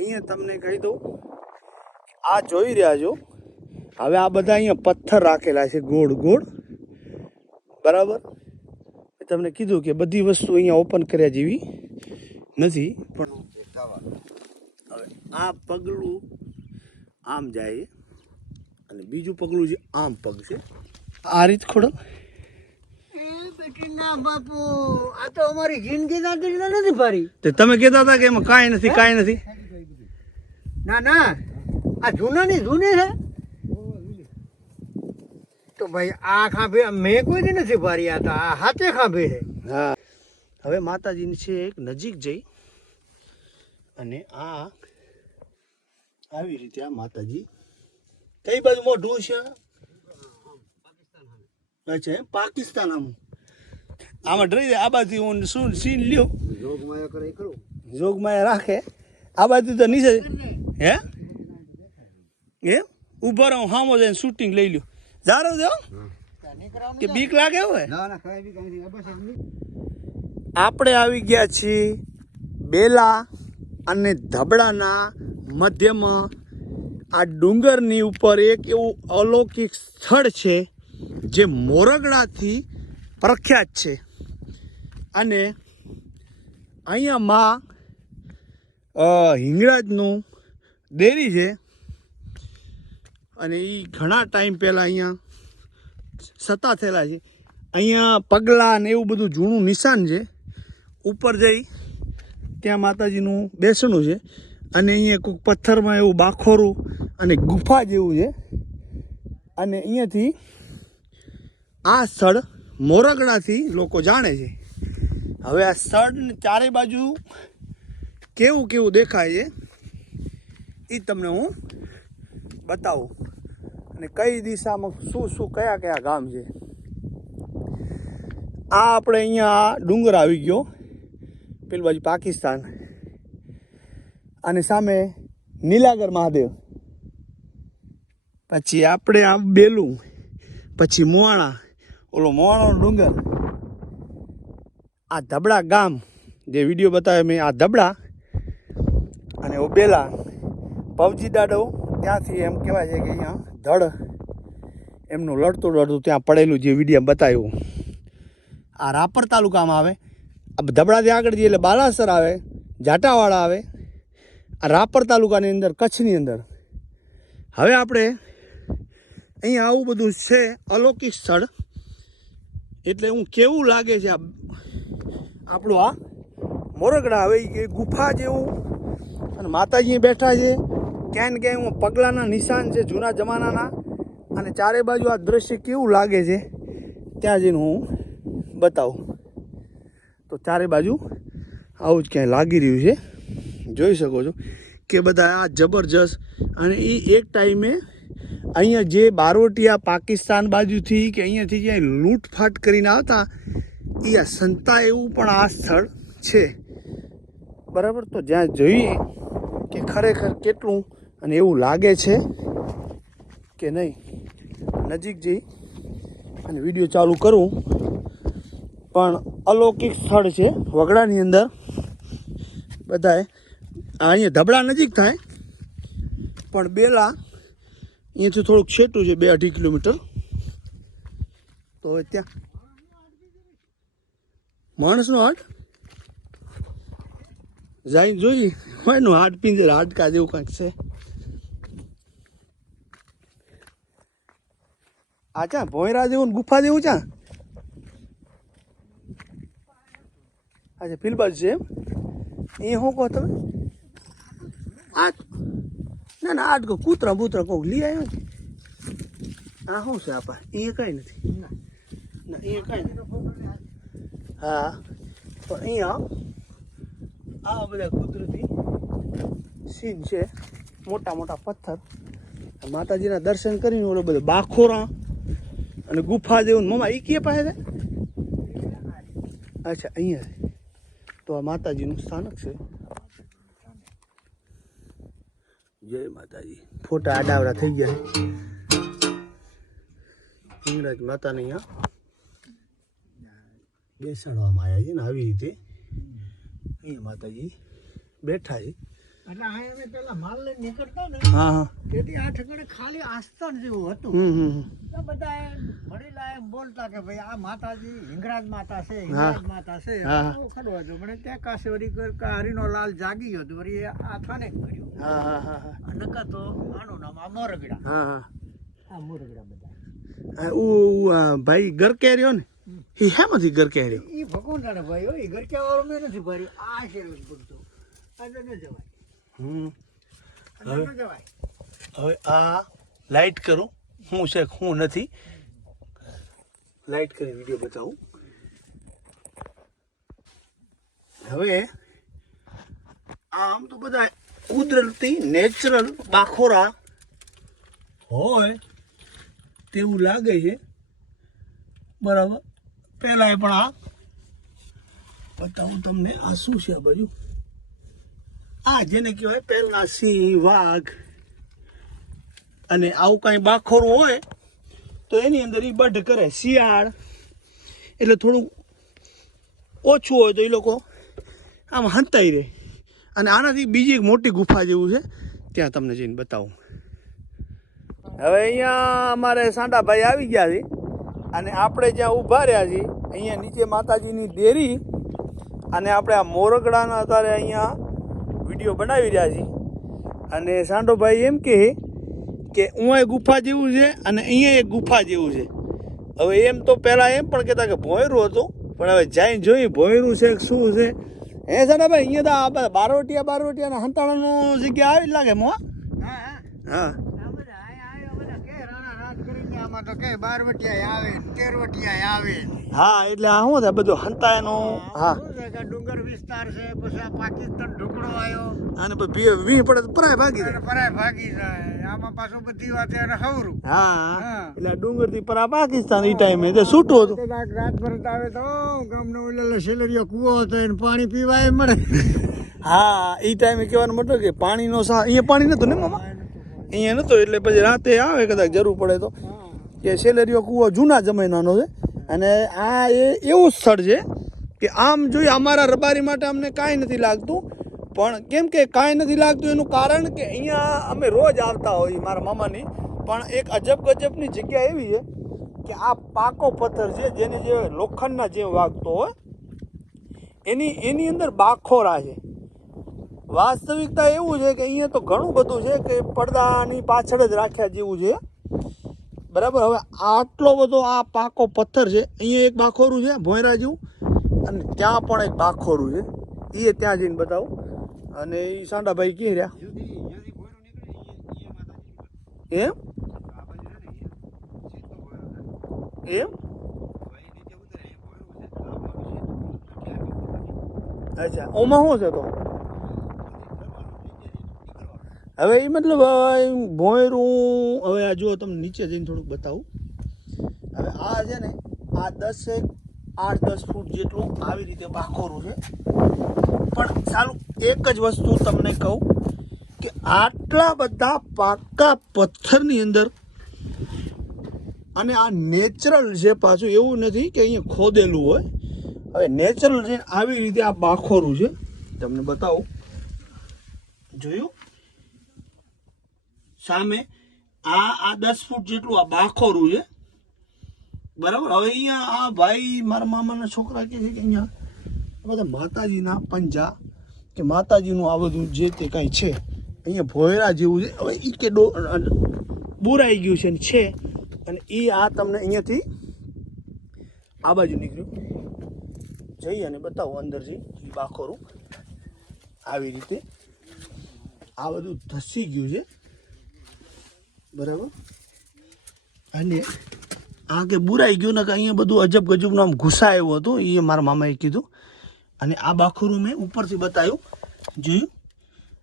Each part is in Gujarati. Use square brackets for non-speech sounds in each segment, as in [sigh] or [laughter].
અહીંયા તમને કહી દઉં આ જોઈ રહ્યા છો. હવે આ બધા અહીંયા પથ્થર રાખેલા છે ગોળ ગોળ. બરાબર? તમને કીધું કે બધી વસ્તુ અહીંયા ઓપન કર્યા જેવી નથી પણ હવે આ પગલું આમ જાય અને બીજું પગલું છે આમ પગ છે આ રીત ખોડો. બાપુ આ તો અમારી જિંદગી ના નથી ભરી. તે તમે કહેતા હતા કે એમાં કાંઈ નથી કાંઈ નથી. ના ના. આ જૂના ની જૂની છે? તો ભાઈ આ ખાંભી મેં કોઈ દી નથી ભરી હતા. આ હાથે ખાંભી છે. હા. હવે માતાજીની છે એક નજીક જઈ અને આ આવી રીતે આ માતાજી કઈ બાજુ મોઢું છે? અચ્છા એમ પાકિસ્તાન આમ. આમાં ડરી આ બાજુ હું શું સીન લ્યો? જોગમાયા કરે ખરું. જોગમાં રાખે. આ બાજુ તો નીચે હે? એમ? ઊભો રહો હામો જઈને શૂટિંગ લઈ લ્યો. જારો જો કે બીક લાગે હોય? આપણે આવી ગયા છીએ બેલા અને ધબડાના મધ્યમાં. આ ડુંગરની ઉપર એક એવું અલૌકિક સ્થળ છે જે મોરગડાથી પ્રખ્યાત છે. અને અહીંયા માં હિંગળાજનું દેરી છે. અને એ ઘણા ટાઈમ પહેલાં અહીંયા સત્તા થયેલા છે. અહીંયા પગલાં ને એવું બધું જૂનું નિશાન છે. ઉપર જઈ ત્યાં માતાજીનું બેસણું છે. અને અહીંયા કોઈક પથ્થરમાં એવું બાખોરું અને ગુફા જેવું છે. અને અહીંયાથી આ સ્થળ મોરગડાથી લોકો જાણે છે. હવે આ સ્થળ ચારે બાજુ કેવું કેવું દેખાય છે. એ તમને હું બતાવું. અને કઈ દિશામાં શું શું, કયા કયા ગામ છે. આ આપણે અહીંયા ડુંગર આવી ગયો, પેલી બાજુ પાકિસ્તાન. અને સામે નીલાગર મહાદેવ. પછી આપણે આ બેલું, પછી મોવાણા ઓલો મોવાણાનો ડુંગર. આ ધબડા ગામ, જે વીડિયો બતાવ્યો મેં, આ ધબડા અને ઓ બેલા પવજી દાડો, ત્યાંથી એમ કહેવાય છે કે અહીંયા ધડ, એમનું લડતું લડતું ત્યાં પડેલું જે વીડિયો બતાવ્યું. આ રાપર તાલુકામાં આવે, આ ધબડાથી આગળ જઈએ એટલે બાલાસર આવે જાટાવાળા આવે, આ રાપર તાલુકાની અંદર, કચ્છની અંદર. હવે આપણે અહીંયા આવું બધું છે, અલૌકિક સ્થળ. એટલે હું કેવું લાગે છે આ આપણું આ મોરગડા, હવે એ ગુફા જેવું. અને માતાજી બેઠા છે. ક્યાંય ને ક્યાંય પગલાંના નિશાન છે જૂના જમાનાના, અને ચારે બાજુ આ દ્રશ્ય કેવું લાગે છે, ત્યાં જઈને હું બતાવું. તો ચારે બાજુ આવું જ ક્યાંય લાગી રહ્યું છે. જોઈ શકો છો કે બધા આ જબરજસ્ત, અને એ એક ટાઈમે અહીંયા જે બારોટિયા પાકિસ્તાન બાજુથી કે અહીંયાથી ક્યાંય લૂંટફાટ કરીને આવતા એ આ સંતા એવું પણ આ સ્થળ છે. બરાબર? તો જ્યાં જોઈએ કે ખરેખર કેટલું અને એવું લાગે છે કે નહીં. નજીક જઈ અને વીડિયો ચાલુ કરું. પણ અલૌકિક સ્થળ છે વગડાની અંદર. બધાએ અહીંયા ધબડા નજીક થાય. પણ બેલા અહીંયાથી થોડુંક છેટું છે, બે અઢી કિલોમીટર. તો હવે ત્યાં માણસનો હાટ? જાય જોઈએ હોય હાટ પિંજર, હાડકા જેવું કાંઈક છે. આ ચા ભોયરા જેવું ગુફા જેવું ચા અચ્છા ફિલબાજ છે એમ? એ શું કહો તમે? આ ના ના, આજ કહો, કૂતરા બૂતરા કોક લઈ આવ્યો છે આ શું છે આપા? એ કાંઈ નથી. ના, એ કાંઈ હા, પણ અહીંયા આ બધા કુદરતી સીન છે. મોટા મોટા પથ્થર. માતાજીના દર્શન કરીને ઓલો બધો બાખોરા અને ગુફા જેવું મમ્મા એ કીએ પાસે છે? અચ્છા અહીંયા છે. તો આ માતાજીનું સ્થાનક છે. જય માતાજી. ફોટા આડાવડા થઈ ગયા છે. હિંગળાજ માતાને અહીંયા બેસાડવામાં આવ્યા છે ને આવી રીતે. અહીંયા માતાજી બેઠા છે. એટલે આ અમે પેલા માલ લઈને નીકળતા ને હા હા. તેથી આ ઠેકાણે ખાલી આસ્થાન જેવું હતું. તો બધા એમ બોલતા કે ભાઈ આ માતાજી હિંગરાજ માતા છે હિંગરાજ માતા છે. ખરું હતું મને ત્યાં કાશે વળી કોઈ લાલ જાગી ગયો હતો વળી આ થાને કર્યું. નકા તો આનું નામ આ મોરગડા. આ મોરગડા બધા. ऊ ભાઈ ઘર કે રહ્યો ને એ હેમાંથી ઘર કે રહ્યો એ ભગવાન જાણે ભાઈ ગરક્યા વાળો મેં નથી ભર્યું. આ છે બધું. આ ન જવાય. તો હવે આ લાઈટ કરો. હું છે હું નથી. લાઇટ કરી વીડિયો બતાવું. હવે આમ તો બધા કુદરતી નેચરલ બાખોરા હોય તેવું લાગે છે. બરાબર. પહેલાં પણ આ બતાવું તમને આ શું છે આ બાજુ. આ જેને કહેવાય પહેલા સિંહ, વાઘ અને આવું કાંઈ બાખોરું હોય, તો એની અંદર એ બઢ કરે. શિયાળ. એટલે થોડું ઓછું હોય તો એ લોકો આમ હંતાઈ રહે અને આનાથી બીજી એક મોટી ગુફા જેવું છે. ત્યાં તમને જઈને બતાવું. હવે અહીંયા અમારે સાંડાભાઈ આવી ગયા છે. અને આપણે જ્યાં ઊભા રહ્યા છીએ, અહીંયા નીચે માતાજીની દેરી અને આપણે આ મોરગડાના અત્યારે અહીંયા વીડિયો બનાવી રહ્યા છીએ અને સાંડોભાઈ એમ કહે કે ઉંઆ ગુફા જેવું છે અને અહીંયા એક ગુફા જેવું છે. હવે એમ તો પહેલાં એમ પણ કહેતા કે ભોંયરું હતું પણ હવે જઈને જોઈએ ભોંયરું છે શું છે? હે સાંડાભાઈ અહીંયા તો બારોટિયા બારવટિયા બારવટિયા હંતાણાનું જગ્યા આવી જ લાગે મો હા. હા હા આ બધા આયા આયા બધા કે રાણા રાત કરીને તો કે બારવટિયા આવે તેરવટિયા આવે હા એટલે આ શું છે બધું હંતાયાનું? હા ડુંગર વિસ્તાર છે પછી આ પાકિસ્તાન ઢોકળો આવ્યો. અને પછી વી પડે તો પરાય ભાગી જાય. પરાય ભાગી જાય. આમાં પાછું બધી વાત એને હવરું. હા. એટલે ડુંગરથી પરા પાકિસ્તાન એ ટાઈમે. તે. છૂટું હતું રાત રાત ભરત આવે તો ગામનો ઓલો સેલેરિયો કૂવો હતો એને પાણી પીવાય મળે. હા એ ટાઈમે કહેવાનું મતલબ કે પાણીનો સા અહીંયા પાણી નતું ને મામા? અહીંયા નતો એટલે પછી રાતે આવે કદાચ જરૂર પડે તો. કે સેલેરીઓ કૂવો જૂના જમાનાનો છે. અને આ એ એવું સ્થળ છે કે આમ જોઈએ અમારા રબારી માટે અમને કાંઈ નથી લાગતું. પણ કેમ કે કાંઈ નથી લાગતું એનું કારણ કે અહીંયા અમે રોજ આવતા હોઈએ મારા મામાની. પણ એક અજબ ગજબની જગ્યા એવી છે કે આ પાકો પથ્થર છે જેને જે લોખંડના જેમ વાગતો હોય, એની એની અંદર બાખોરા છે. વાસ્તવિકતા એવું છે કે અહીંયા તો ઘણું બધું છે કે પડદાની પાછળ જ રાખ્યા જેવું છે. બરાબર? હવે આટલો બધો આ પાકો પથ્થર છે, અહીંયા એક બાખોરું છે, ભોંયરા જેવું, અને ત્યાં પણ એક બાખોરું છે. એ ત્યાં જઈને બતાવું. અને એ સાંડાભાઈ કહી રહ્યા? એમ? એમ? અચ્છા, ઓમાં શું છે તો? હવે એ મતલબ ભોંયરું, હવે આ જુઓ, તમને નીચે જઈને થોડુંક બતાવું. હવે આ છે ને, આ દસ એક, આઠ દસ ફૂટ જેટલું આવી રીતે બાખોરું છે. પણ સારું, એક જ વસ્તુ તમને કહું કે આટલા બધા પાકા પથ્થરની અંદર અને આ નેચરલ છે પાછું એવું નથી કે અહીંયા ખોદેલું હોય, હવે નેચરલ છે આવી રીતે આ બાખોરું છે. તમને બતાવું. જોયું? સામે આ આ દસ ફૂટ જેટલું આ બાખોરું છે. બરાબર? હવે અહીંયા આ ભાઈ મારા મામાના છોકરા કહે છે કે અહીંયા બધા માતાજીના પંજા કે માતાજીનું આ બધું જે તે કાંઈ છે, અહીંયા ભોયરા જેવું છે. હવે એ કે ડો બુરાઈ ગયું છે ને છે. અને એ આ તમને અહીંયાથી આ બાજુ નીકળ્યું. જઈ અને બતાવો અંદરથી બાખોરું. આવી રીતે આ બધું ધસી ગયું છે. બરાબર? અને આ કે બુરાઈ ગયું ને કે અહીંયા બધું અજબ ગજબનું આમ ઘુસાયું હતું, એ મારા મામાએ કીધું. અને આ બાખરું મેં ઉપરથી બતાવ્યું, જોયું?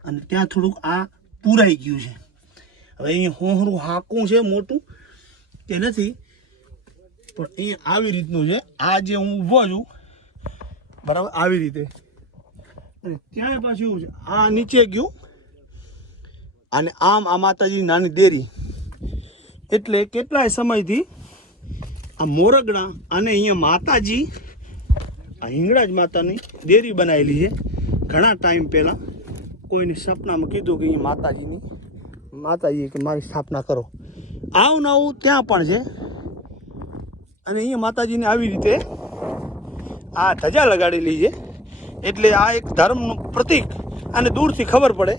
અને ત્યાં થોડુંક આ પૂરાઈ ગયું છે. હવે અહીં હોહરું હાંકું છે મોટું તે નથી, પણ અહીં આવી રીતનું છે. આ જે હું ઊભો છું, બરાબર, આવી રીતે. અને ત્યાં પાછું એવું છે. આ નીચે ગયું અને આમ આ માતાજીની નાની દેરી. એટલે કેટલાય સમયથી આ મોરગડા અને અહીંયા માતાજી, આ હિંગળાજ માતાની દેરી બનાવેલી છે. ઘણા ટાઈમ પહેલાં કોઈને સપનામાં કીધું કે અહીંયા માતાજીની માતાજીએ કે મારી સ્થાપના કરો. આવું આવું ત્યાં પણ છે. અને અહીંયા માતાજીને આવી રીતે આ ધજા લગાડેલી છે. એટલે આ એક ધર્મનું પ્રતીક અને દૂરથી ખબર પડે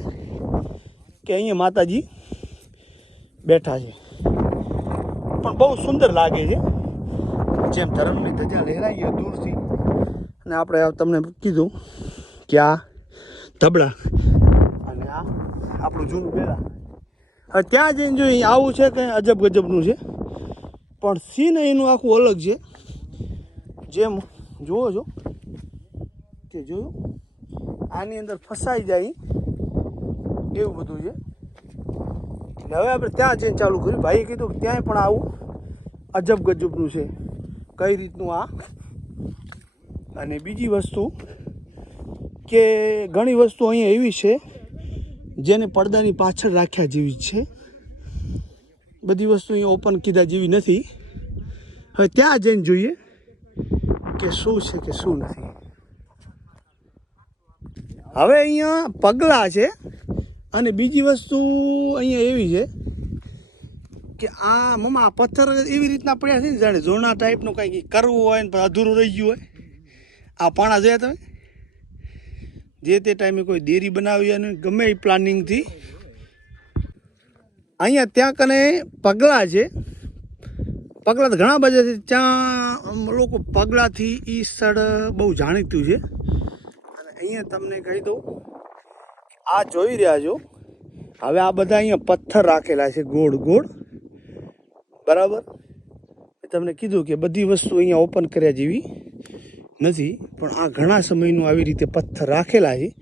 કે અહીંયા માતાજી બેઠા છે. પણ બહુ સુંદર લાગે છે. જેમ ધરમની ધજા લહેરાઈ ગયો દૂરથી. અને આપણે તમને કીધું કે આ ધબળા અને આ આપણું જૂનું બેડા હવે ત્યાં જઈને જોઈએ આવું છે કંઈ અજબ ગજબનું છે. પણ સીન એનું આખું અલગ છે. જેમ જુઓ છો. કે જોયું? આની અંદર ફસાઈ જાય. એવું બધું છે. એટલે હવે આપણે ત્યાં જઈને ચાલુ કર્યું. ભાઈએ કીધું કે ત્યાંય પણ આવું અજબ ગજબનું છે. કઈ રીતનું આ? અને બીજી વસ્તુ કે ઘણી વસ્તુ અહીંયા એવી છે જેને પડદાની પાછળ રાખ્યા જેવી જ છે. બધી વસ્તુ અહીંયા ઓપન કીધા જેવી નથી. હવે ત્યાં જઈને જોઈએ કે શું છે કે શું નથી. હવે અહીંયા પગલાં છે. અને બીજી વસ્તુ અહીંયા એવી છે કે આ મમ્મા પથ્થર એવી રીતના પડ્યા છે ને જાણે ઝોણા ટાઈપનું કંઈક કરવું હોય ને અધૂરું રહી ગયું હોય. આ પાણા જોયા તમે? જે તે ટાઈમે કોઈ ડેરી બનાવી અને ગમે એ પ્લાનિંગથી અહીંયા ત્યાં કને પગલાં છે. પગલાં તો ઘણા બધા છે. ત્યાં લોકો પગલાંથી એ સ્થળ બહુ જાણીતું છે. અને અહીંયા તમને કહી દઉં આ જોઈ રહ્યા છો? હવે આ બધા અહીંયા પથ્થર રાખેલા છે, ગોળ ગોળ. બરાબર? તમને કીધું કે બધી વસ્તુ અહીંયા ઓપન કર્યા જેવી નથી, પણ આ ઘણા સમયનું આવી રીતે પથ્થર રાખેલા છે.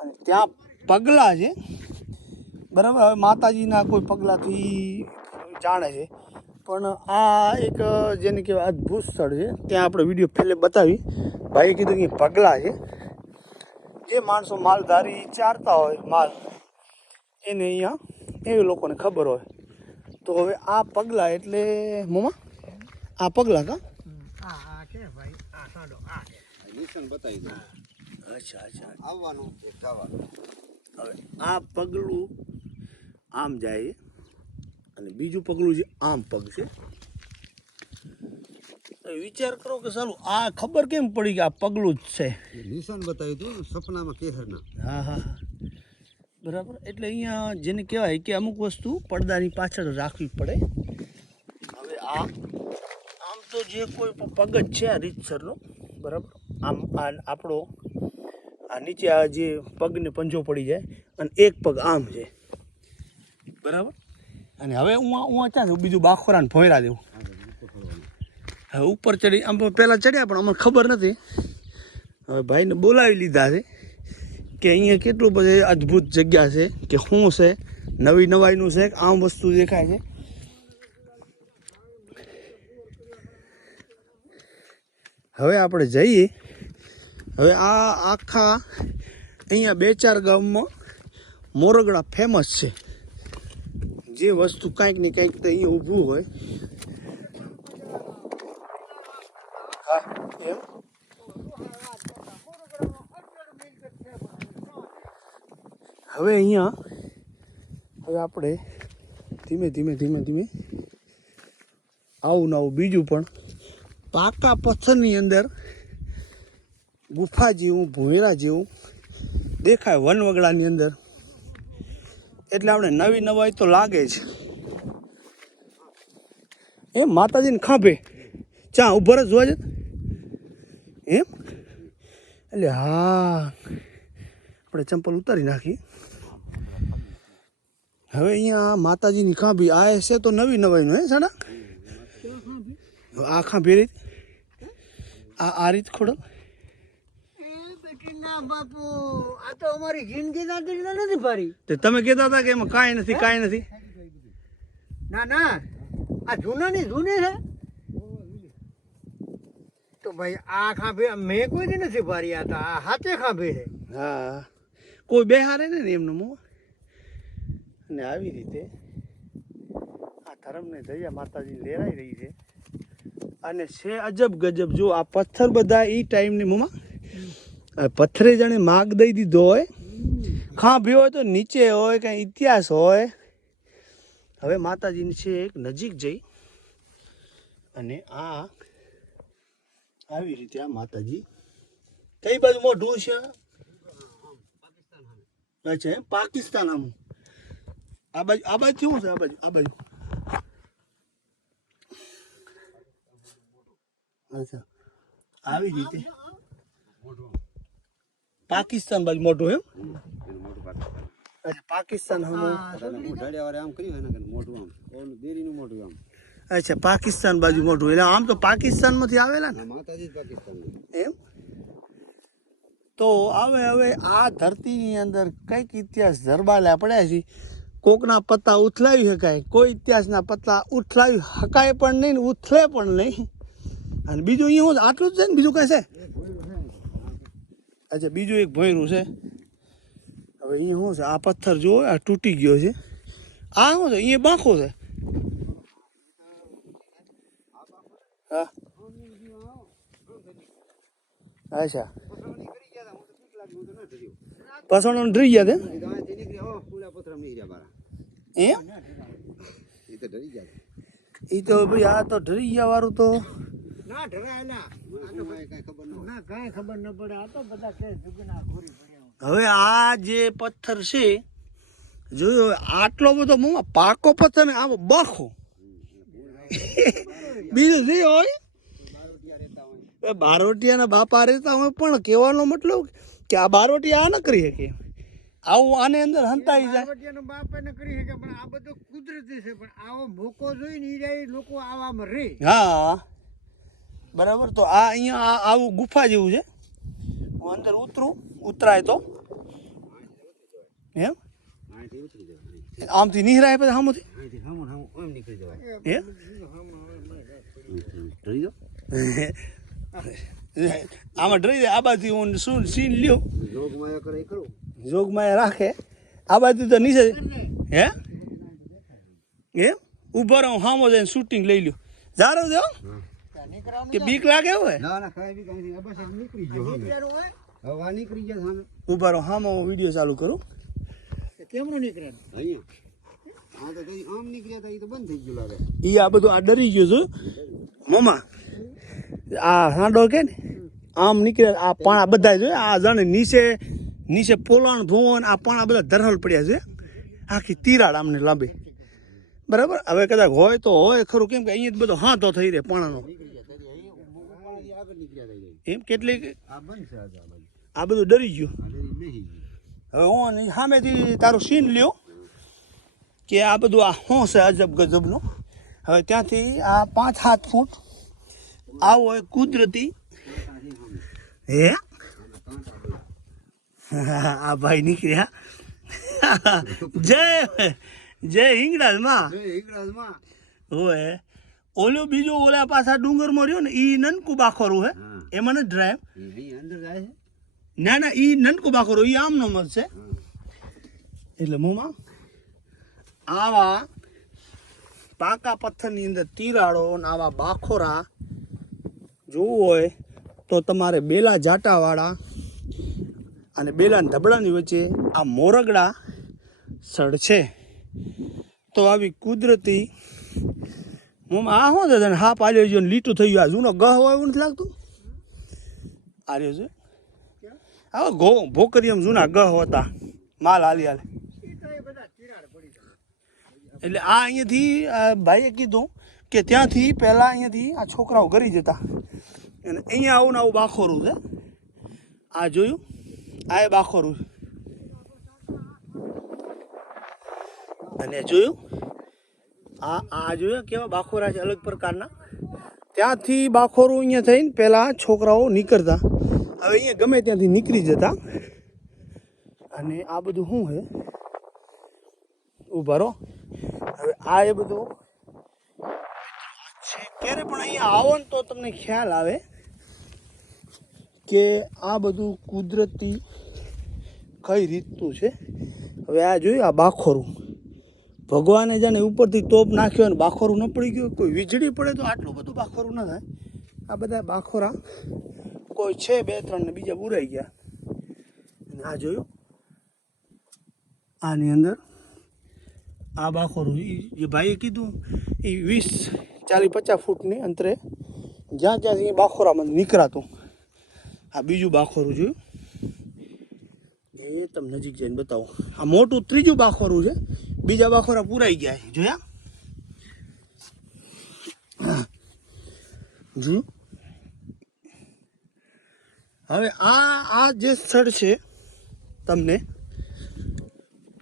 અને ત્યાં પગલાં છે. બરાબર? હવે માતાજીના કોઈ પગલાંથી જાણે છે. પણ આ એક, જેને કહેવાય અદ્ભુત સ્થળ છે. ત્યાં આપણે વીડિયો પહેલે બતાવી. ભાઈએ કીધું કે પગલાં છે. જે માણસો માલધારી ચારતા હોય, માલ, એને અહીંયા એ લોકોને ખબર હોય. તો હવે આ પગલાં એટલે મમ્મા આ પગલાં કા? અચ્છા અચ્છા આવવાનું હવે આ પગલું આમ જાય અને બીજું પગલું જે આમ પગ છે વિચાર કરો કે સારું આ ખબર કેમ પડી કે આ પગલું જ છે? નિશાન બતાવ્યું હતું સપનામાં કેહરના. હા હા હા. બરાબર? એટલે અહીંયા જેને કહેવાય કે અમુક વસ્તુ પડદાની પાછળ રાખવી પડે. હવે આ આમ તો જે કોઈ પગ જ છે આ રીતસરનો બરાબર? આમ આ આપણો આ નીચે આ જે પગને પંજો પડી જાય અને એક પગ આમ છે. બરાબર? અને હવે હું હું આ બીજું બાખોરાને ભોંયરા દેવું. હવે ઉપર ચડી આમ પહેલાં ચડ્યા પણ અમને ખબર નથી. હવે ભાઈને બોલાવી લીધા છે કે અહીંયા કેટલું બધું અદ્ભુત જગ્યા છે કે શું છે, નવી નવાઈનું છે, આમ વસ્તુ દેખાય છે. હવે આપણે જઈએ. હવે આ આખા અહીંયા બે ચાર ગામમાં મોરગડા ફેમસ છે. જે વસ્તુ કાંઈક ને કાંઈક તો અહીંયા ઊભું હોય. હવે અહીંયા, હવે આપણે ધીમે ધીમે ધીમે ધીમે આવું ને આવું બીજું પણ પાકા પથ્થરની અંદર ગુફા જેવું, ભૂંયરા જેવું દેખાય વનવગડાની અંદર. એટલે આપણે નવી નવાઈ તો લાગે જ. એમ માતાજીને ખાંભે ચા ઉભર જ જોવા એમ? એટલે હા, આપણે ચંપલ ઉતારી નાખી હવે અહીંયા માતાજીની ખાંભી આ છે તો નવી નવાઈનું હે સાડા? આ ખાંભી રીત? આ આ રીત ખોડો. બાપુ આ તો અમારી જિંદગી નથી ભરી. તે તમે કહેતા હતા કે એમાં કાંઈ નથી કાંઈ નથી. ના ના આ જૂનાની જૂની છે. તો ભાઈ આ ખાંભે મેં કોઈ દી નથી ભરી આ આ હાથે ખાંભે છે. હા. કોઈ બેહારે હારે ને એમનું મોં? અને આવી રીતે આ ધરમને દયા માતાજી લેરાઈ રહી છે. અને છે અજબ ગજબ, જો આ પથ્થર બધા એ ટાઈમની મોમાં પથ્થરે જાણે માગ દઈ દીધો હોય ખાંભી હોય તો નીચે હોય, કાંઈ ઇતિહાસ હોય. હવે માતાજીની છે એક નજીક જઈ, અને આ આવી રીતે આ માતાજી, કઈ બાજુ મોઢું છે? અચ્છા પાકિસ્તાન આમ. આ બાજુ આ બાજુ કેવું છે આ બાજુ આ બાજુ અચ્છા આવી રીતે પાકિસ્તાન બાજુ મોઢું એમ એનું મોટું પાકિસ્તાન અચ્છા પાકિસ્તાન હમ બધાને મોઢાડિયા વાળે આમ કર્યું એના કરતા મોઢું આમ ઓલું દેરીનું મોઢું આમ અચ્છા પાકિસ્તાન બાજુ મોઢું એટલે આમ તો પાકિસ્તાનમાંથી આવેલા ને આ માતાજી જ પાકિસ્તાનનું એમ તો હવે હવે આ ધરતીની અંદર કંઈક ઇતિહાસ ધરબાલા પડ્યા છે. કોકના પત્તા ઉથલાવી શકાય કોઈ? ઇતિહાસના પત્તા ઉથલાવી શકાય પણ નહીં ને ઉથલે પણ નહીં. અને બીજું અહીંયા હું આટલું જ છે ને? બીજું કહે છે? અચ્છા બીજું એક ભોયરું છે. હવે અહીંયા શું છે? આ પથ્થર જુઓ આ તૂટી ગયો છે. આ શું છે? અહીંયા બાંખો છે? હા. અચ્છા. પસણો ડરી ગયા તે એમ? એ તો ડરી ગયા એ તો ભાઈ આ તો ડરી ગયા વાળું તો. ના ઢરાયેલા કાંઈ કાંઈ ખબર ન હોય. ના કાંઈ ખબર ન પડે. આ તો બધા કે જુગના ઘોરી પડ્યા હવે આ જે પથ્થર છે જોયો આટલો બધો મોમાં પાકો પથ્થર ને આમ બખો બીજું જે હોય? બારોટિયાના બાપા રહેતા હોય પણ કહેવાનો મતલબ કે આ બારોટિયા આ ન કરી શકે. આવું આને અંદર હંતાઈ જાય. બાપ એને કરી શકે પણ આ બધું કુદરતી છે પણ આવો મોકો જોઈને ઈ જાય લોકો આવામાં રહે. હા. બરાબર? તો આ અહીંયા આ આવું ગુફા જેવું છે? હું અંદર ઉતરું ઉતરાય તો. એમ? આમથી નિહરાય પછી સામુથી [laughs] આમાં ડરી જાય. આ બાજુ હું શું સીન લ્યો? જોગમાં એ રાખે. આ બાજુ તો નીચે હે? એમ ઊભો રહો હામો જઈને શૂટિંગ લઈ લ્યો. જારો જો. કે બીક લાગે હોય? ના ના કાંઈ બી કાંઈ બસ નીકળી ગયો હવે. આ નીકળી ગયા સામે. ઊભા રહો હામો વીડિયો ચાલુ કરું. કે નીકળે? અહીંયા. હા આમ નીકળ્યા હતા એ તો બંધ થઈ ગયું એ આ બધું આ ડરી ગયો છું. મમ્મા આ હાંડો કે ને? આમ નીકળે આ પાણા બધા જોઈએ આ જાણે નીચે નીચે પોલાણ ધોવો ને આ પાણા બધા ધરહલ પડ્યા છે. આખી તિરાડ આમને લાંબી. બરાબર? હવે કદાચ હોય તો હોય, ખરું કેમ કે અહીંયા બધો હાથો થઈ રહે પાણાનો. એમ કેટલીક? આ બંધ ડરી ગયું. હવે હું સામેથી તારું સીન લ્યો, કે આ બધું આ શું છે અજબ ગજબનું? હવે ત્યાંથી આ પાંચ સાત ફૂટ આવો કુદરતી. હે? [laughs] આ ભાઈ નીકળ્યા. જય જય હિંગળાજમાં જય હિંગળાજમાં. હોય ઓલું બીજું ઓલા પાછા ડુંગરમાં રહ્યો ને ઈ નનકુ બાખોરું હે. એ એમાં જ ડ્રાઈવ અંદર જાય ના ના ઈ નનકુ બાખોરું ઈ આમનો મત છે. એટલે મોમાં આવા પાકા પથ્થરની અંદર તિરાડો ને આવા બાખોરા જોવું હોય તો તમારે બેલા જાટાવાળા અને બેલા ધબડાની વચ્ચે આ મોરગડા સડ છે. તો આવી કુદરતી આ શું દાદા હા પાલ્યો જો લીટું થઈ ગયું. આ જૂનો ગહ હોય એવું નથી લાગતું? આ રહ્યો છે? આવો ઘો ભોકરિયમ જૂના ગહ હતા. માલ હાલી હાલે એટલે આ અહીંયાથી ભાઈએ કીધું કે ત્યાંથી પહેલાં અહીંયાથી આ છોકરાઓ ઘરી જતા. અને અહીંયા આવું ને આવું બાખોરું છે. આ જોયું? આ બાખોરું. અને જોયું? આ આ જોયું? કેવા બાખોરા છે અલગ પ્રકારના? ત્યાંથી બાખોરું અહીંયા થઈને પહેલાં છોકરાઓ નીકળતા. હવે અહીંયા ગમે ત્યાંથી નીકળી જતા. અને આ બધું શું છે? ઊભા રહો. હવે આ એ બધું. છે, ક્યારે પણ અહીંયા આવો ને તો તમને ખ્યાલ આવે. કે આ બધું કુદરતી કઈ રીતનું છે? હવે આ જોયું, આ બાખોરું. ભગવાને જાણે ઉપરથી તોપ નાખ્યો અને બાખોરું ન પડી ગયું, કોઈ વીજળી પડે તો આટલું બધું બાખોરું ન થાય. આ બધા બાખોરા, કોઈ છે બે ત્રણ ને બીજા બુરાઈ ગયા. અને આ જોયું, આની અંદર આ બાખોરું જે ભાઈએ કીધું એ વીસ ચાલીસ પચાસ ફૂટની અંતરે જ્યાં જ્યાંથી બાખોરામાં નીકળાતું. આ બીજું બાખોરું જોયું એ તમને નજીક જઈને બતાવો. આ મોટું ત્રીજું બાખોરું છે. બીજા બાખોરા પૂરાઈ ગયા છે. જોયા? જોયું હવે આ આ જે સ્થળ છે તમને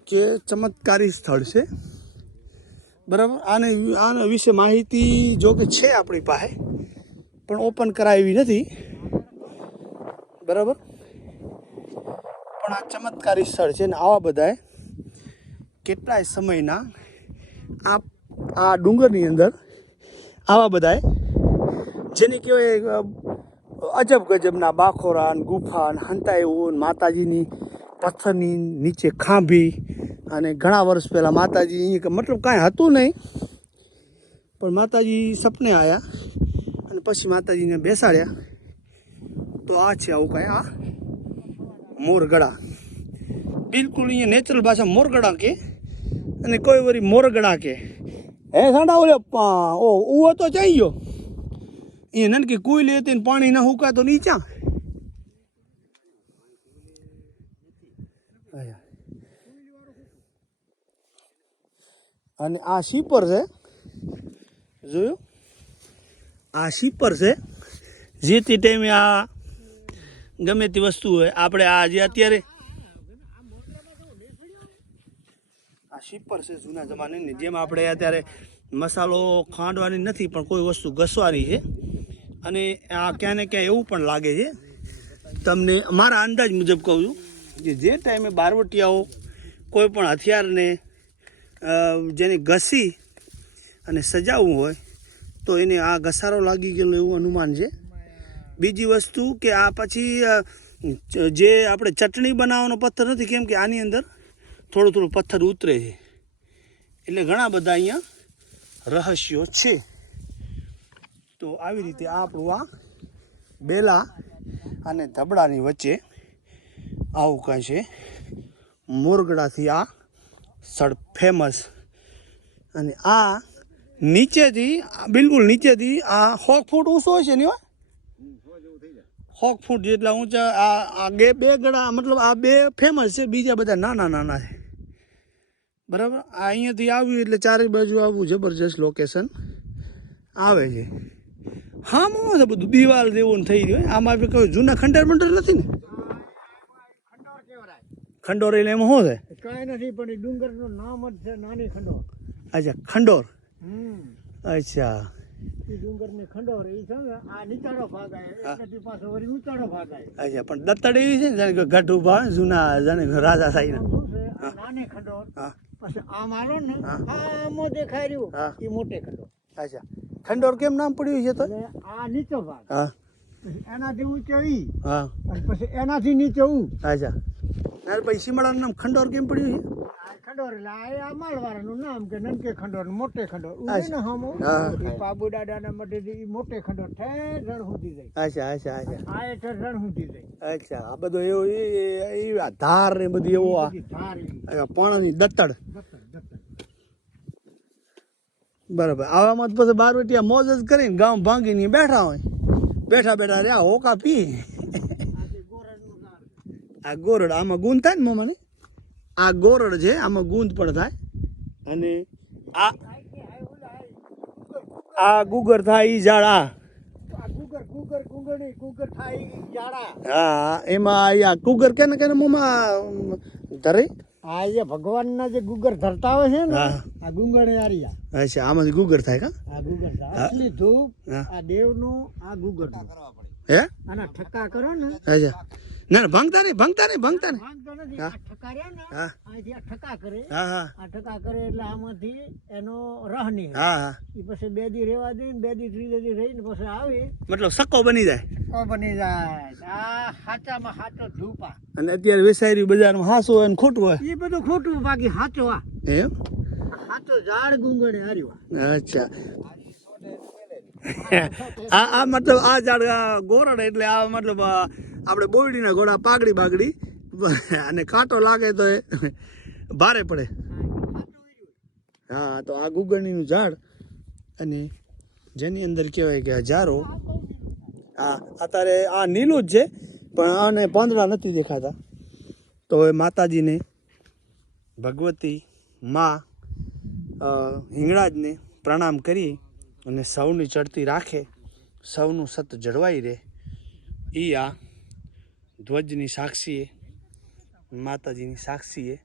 કે ચમત્કારી સ્થળ છે, બરાબર? આને, આના વિશે માહિતી જો કે છે આપણી પાસે, પણ ઓપન કરાવી નથી. બરાબર? પણ આ ચમત્કારી સ્થળ છે ને આવા બધાએ કેટલાય સમયના આ આ ડુંગરની અંદર આવા બધાએ જેને કહેવાય અજબ ગજબના બાખોરા ને ગુફા ને હંતાયું માતાજીની પથ્થરની નીચે ખાંભી અને ઘણા વર્ષ પહેલાં માતાજી મતલબ કાંઈ હતું નહીં, પણ માતાજી સપને આવ્યા અને પછી માતાજીને બેસાડ્યા. તો આ છે આવું કાંઈ આ મોરગડા. બિલકુલ અહીંયા નેચરલ ભાષા મોરગડા કે, અને કોઈ વરી મોરગડા કે. હે સાંડા ઓલે ઓ ઉવો તો ચાઈ ગયો. એ નનકી કુઈ હતી ને પાણી ના હુકાતો નીચા અને આ શીપર છે. જોયું? આ શીપર છે. જે તે ટાઈમે આ ગમે તે વસ્તુ હોય, આપણે આ જે અત્યારે આ શીપર છે જૂના જમાનાની, જેમ આપણે અત્યારે મસાલો ખાંડવાની નથી, પણ કોઈ વસ્તુ ઘસવાની છે. અને આ ક્યાં ને ક્યાં એવું પણ લાગે છે. તમને મારા અંદાજ મુજબ કહું છું કે જે ટાઈમે બારવટિયાઓ કોઈ પણ હથિયારને જેને ઘસી અને સજાવવું હોય, તો એને આ ઘસારો લાગી ગયેલો એવું અનુમાન છે. બીજી વસ્તુ કે આ પછી જે આપણે ચટણી બનાવવાનો પથ્થર નથી, કેમ કે આની અંદર થોડું થોડું પથ્થર ઉતરે છે. એટલે ઘણા બધા અહીંયા રહસ્યો છે. તો આવી રીતે આપણું આ બેલા અને ધબડાની વચ્ચે આવું કાંઈ છે. મોરગડાથી આ સ્થળ ફેમસ અને આ નીચેથી બિલકુલ નીચેથી આ હોક ફૂટ ઊંચો છે નહીં હોય હોક ફૂટ જેટલા ઊંચા આ બે બે ગળા મતલબ આ બે ફેમસ છે બીજા બધા નાના નાના છે. બરાબર? આ અહીંયાથી આવ્યું એટલે ચારે બાજુ આવું જબરજસ્ત લોકેશન આવે છે. હા છે બધું. દિવાલ જેવું થઈ ગયું આમાં બી કોઈ જૂના ખંડર મંડર નથી ને? ખંડોર ખંડોર એટલે એમાં શું છે? કાંઈ નથી પણ ડુંગરનું નામ જ છે નાની ખંડોર. અચ્છા ખંડોર. અચ્છા. અચ્છા પણ દત્તડ એવી છે ને જાણે ગઢ ઊભા જૂના જાણે રાજા સાહીના આમ આ નાની પછી આમ આલો ને હા. દેખાય રહ્યું. એ મોટે ખંડોર અચ્છા. ખંડોર કેમ નામ પડ્યું છે તો? આ નીચો ભાગ. હા. એનાથી ઊંચો ઈ. હા. અને પછી એનાથી નીચે ઉ અચ્છા. ના પૈસી મળવાનું નામ ખંડોર કેમ પડ્યું ખંડોર એટલે આ માલવાળાનું નામ કે નનકે ખંડોર મોટે ખંડોર. અચ્છા. ને હામો. બાબુ દાદાના મઢેથી ઈ મોટે ખંડોર ઠેર રણ સુધી જાય. અચ્છા અચ્છા અચ્છા આ ઠે રણ સુધી જાય. અચ્છા આ બધો એવો એ એ આ ધાર ને બધું એવો આ. પાણાની દત્તડ. બરાબર. આવામાં પછી બાર બારવટિયા મોજ જ કરીને ગામ ભાંગીને બેઠા હોય. બેઠા બેઠા રહ્યા હોકા પી. આ ગોરડ આમાં ગુંદ થાય ને મોમાં આ ગોરડ છે આમાં ગુંદ પણ થાય. અને આ આ ગુગર થાય ઈ ઝાડ. આ હા એમાં આ કુગર કેને કેને મોમાં ધરે? આ જે ભગવાનના જે ગુગર ધરતા હોય છે ને આ ગુંગળે આરિયા. અચ્છા આમાંથી ગુગર થાય કા? આ ગુગર છે. ધૂપ હા. આ દેવનું આ ગુગર હે? આના ઠક્કા કરો ને. અચ્છા. ના ના ભંગતા નહીં ભાંગતા નહીં ભાંગતા નહીં. આ ને કરે. હા હા. આ ઠક્કા કરે એટલે આમાંથી એનો રહ નહીં હા હા. એ પછી બે દી રેવા દે ને બે દી ત્રીજે દી રહીને પછી આવી. મતલબ સક્કો બની જાય. બની આ ધૂપા અને અત્યારે વેસાયરી બજારમાં હાસું હોય ને ખોટું હોય. એ બધું ખોટું બાકી સાચો આ. એમ? હાચો ઝાડ ગુંગળે હાર્યું. અચ્છા. [laughs] આ આ મતલબ આ ઝાડ ગોરડ એટલે આ મતલબ આપણે બોયડીના ઘોડા પાઘડી બાગડી અને કાંટો લાગે તો એ ભારે પડે. હા, તો આ ગુગળણીનું ઝાડ અને જેની અંદર કહેવાય કે હજારો હા અત્યારે આ નીલું જ છે, પણ આને પાંદડા નથી દેખાતા. તો એ માતાજીને, ભગવતી માં હિંગળાજને પ્રણામ કરી અને સૌની ચડતી રાખે, સૌનું સત જળવાઈ રહે. એ આ ધ્વજની સાક્ષીએ, માતાજીની સાક્ષીએ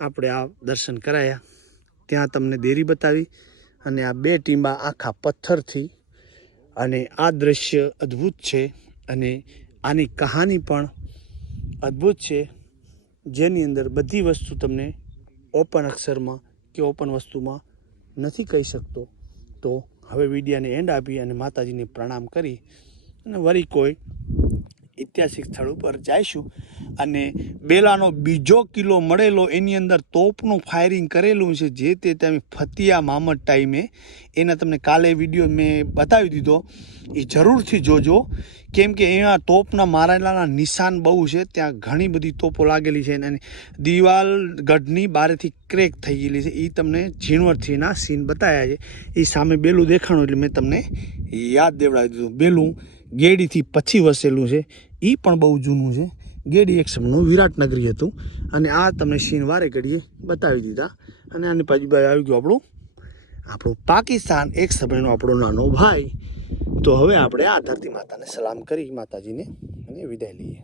આપણે આ દર્શન કરાયા. ત્યાં તમને દેરી બતાવી અને આ બે ટીંબા આખા પથ્થરથી અને આ દ્રશ્ય અદ્ભુત છે અને આની કહાની પણ અદ્ભુત છે. જેની અંદર બધી વસ્તુ તમને ઓપન અક્ષરમાં કે ઓપન વસ્તુમાં નથી કહી શકતો. તો હવે વિડીયાને એન્ડ આપી અને માતાજીને પ્રણામ કરી અને વરી કોઈ ઐતિહાસિક સ્થળ ઉપર જઈશું. અને બેલાનો બીજો કિલ્લો મળેલો, એની અંદર તોપનું ફાયરિંગ કરેલું છે, જે તે તમે ફતિયા મામદ ટાઈમે, એના તમને કાલે વીડિયો મેં બતાવી દીધો. એ જરૂરથી જોજો. કેમ કે અહીંયા તોપના મારેલાના નિશાન બહુ છે, ત્યાં ઘણી બધી તોપો લાગેલી છે અને દિવાલ ગઢની બારેથી ક્રેક થઈ ગયેલી છે. એ તમને ઝીણવટથીના સીન બતાવ્યા છે. એ સામે બેલું દેખાણું, એટલે મેં તમને યાદ દેવડાવી દીધું. બેલું ગેડીથી પછી વસેલું છે. એ પણ બહુ જૂનું છે. ગેડી એક સમયનું વિરાટનગરી હતું. અને આ તમને સીન વારે ઘડીએ બતાવી દીધા. અને આની પાછી ભાઈ આવી ગયું આપણું આપણું પાકિસ્તાન, એક સમયનો આપણો નાનો ભાઈ. તો હવે આપણે આ ધરતી માતાને સલામ કરી માતાજીને અને વિદાય લઈએ.